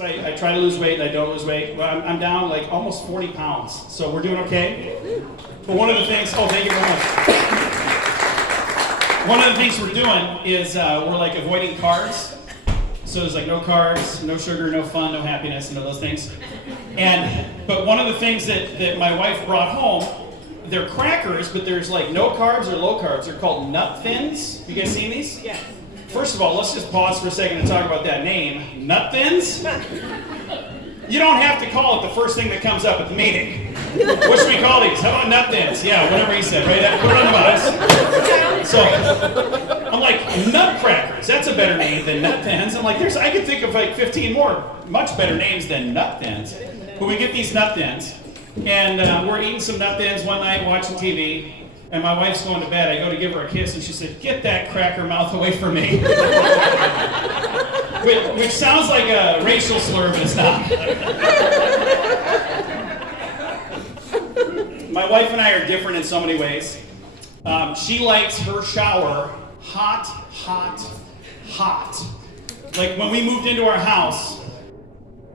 So I try to lose weight and I don't lose weight. Well, I'm down like almost 40 pounds. So we're doing okay. But one of the things, oh, thank you very much. One of the things we're doing is we're like avoiding carbs. So there's like no carbs, no sugar, no fun, no happiness, and all those things. But one of the things that my wife brought home, they're crackers, but there's like no carbs or low carbs. They're called Nut Thins. You guys seen these? Yes. First of all, let's just pause for a second and talk about that name. Nut Thins? You don't have to call it the first thing that comes up at the meeting. What should we call these? How about Nut Thins? Yeah, whatever he said, right? Put it on the box. So, I'm like, Nutcrackers. That's a better name than Nut Thins. I'm like, I could think of like 15 more much better names than Nut Thins. But we get these Nut Thins. And we're eating some Nut Thins one night, watching TV. And my wife's going to bed. I go to give her a kiss, and she said, "Get that cracker mouth away from me." which sounds like a racial slur, but it's not. My wife and I are different in so many ways. She likes her shower hot, hot, hot. Like when we moved into our house,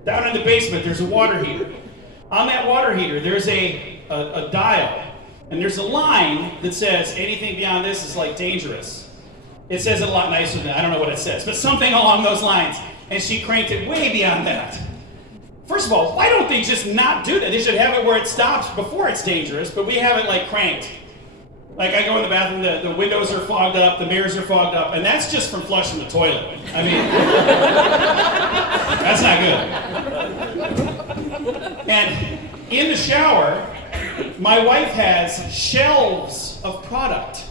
down in the basement, there's a water heater. On that water heater, there's a dial. And there's a line that says anything beyond this is like dangerous. It says it a lot nicer than, I don't know what it says, but something along those lines. And she cranked it way beyond that. First of all, why don't they just not do that? They should have it where it stops before it's dangerous, but we have it like cranked. Like I go in the bathroom, the windows are fogged up, the mirrors are fogged up, and that's just from flushing the toilet. I mean, that's not good. And in the shower, my wife has shelves of product.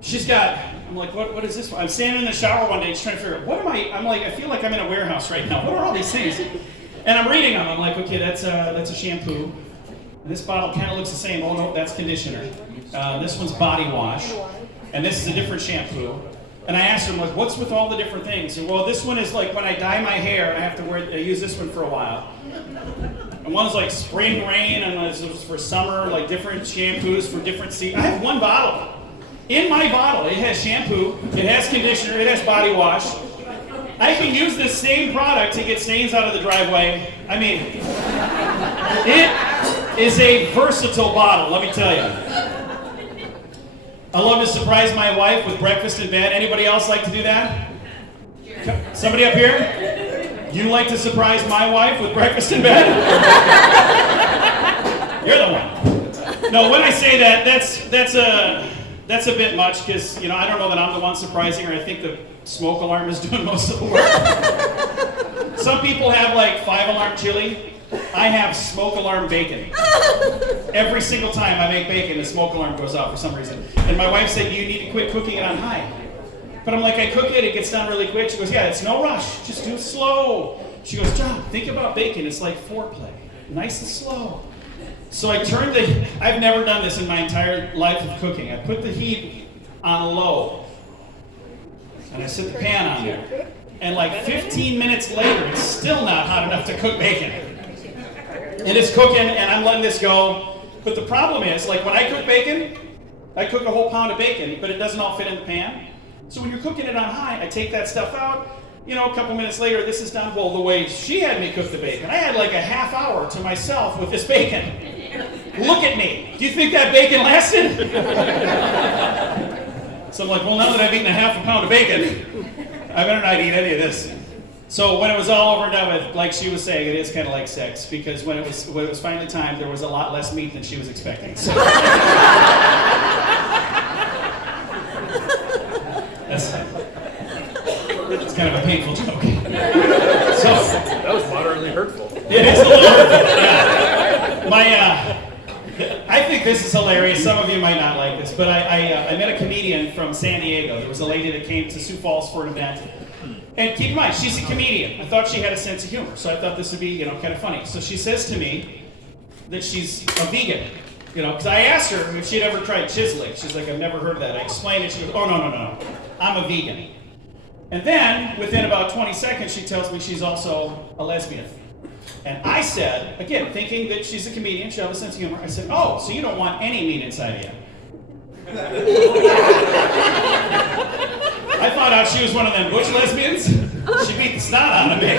She's got, I'm like, what is this? I'm standing in the shower one day just trying to figure out, what am I'm like, I feel like I'm in a warehouse right now. What are all these things? And I'm reading them. I'm like, okay, that's a shampoo. And this bottle kind of looks the same. Oh no, that's conditioner. This one's body wash. And this is a different shampoo. And I asked her, I'm like, what's with all the different things? And well, this one is like when I dye my hair, I have to use this one for a while. And one's like spring rain, and it was for summer, like different shampoos for different seasons. I have one bottle. In my bottle, it has shampoo, it has conditioner, it has body wash. I can use this same product to get stains out of the driveway. I mean, it is a versatile bottle, let me tell you. I love to surprise my wife with breakfast in bed. Anybody else like to do that? Somebody up here? You like to surprise my wife with breakfast in bed? You're the one. No, when I say that, that's a bit much because I don't know that I'm the one surprising her. I think the smoke alarm is doing most of the work. Some people have like 5-alarm chili. I have smoke alarm bacon. Every single time I make bacon, the smoke alarm goes off for some reason. And my wife said, you need to quit cooking it on high. But I'm like, I cook it gets done really quick. She goes, yeah, it's no rush, just do it slow. She goes, John, think about bacon, it's like foreplay, nice and slow. So I've never done this in my entire life of cooking. I put the heat on low, and I set the pan on there. And like 15 minutes later, it's still not hot enough to cook bacon. And it's cooking, and I'm letting this go. But the problem is, like when I cook bacon, I cook a whole pound of bacon, but it doesn't all fit in the pan. So when you're cooking it on high, I take that stuff out. A couple minutes later, this is done. Well, the way she had me cook the bacon, I had like a half hour to myself with this bacon. Look at me. Do you think that bacon lasted? So I'm like, well, now that I've eaten a half a pound of bacon, I better not eat any of this. So when it was all over and done with, like she was saying, it is kind of like sex, because when it was finally time, there was a lot less meat than she was expecting. So. It's kind of a painful joke. So that was moderately hurtful. It is a little hurtful. Yeah. I think this is hilarious. Some of you might not like this, but I met a comedian from San Diego. There was a lady that came to Sioux Falls for an event. And keep in mind, she's a comedian. I thought she had a sense of humor, so I thought this would be, kind of funny. So she says to me that she's a vegan. Because I asked her if she'd ever tried chiseling. She's like, I've never heard of that. I explained it. She goes, oh, no. I'm a vegan. And then, within about 20 seconds, she tells me she's also a lesbian. And I said, again, thinking that she's a comedian, she has a sense of humor, I said, oh, so you don't want any meat inside of you. I found out she was one of them butch lesbians. She beat the snot out of me.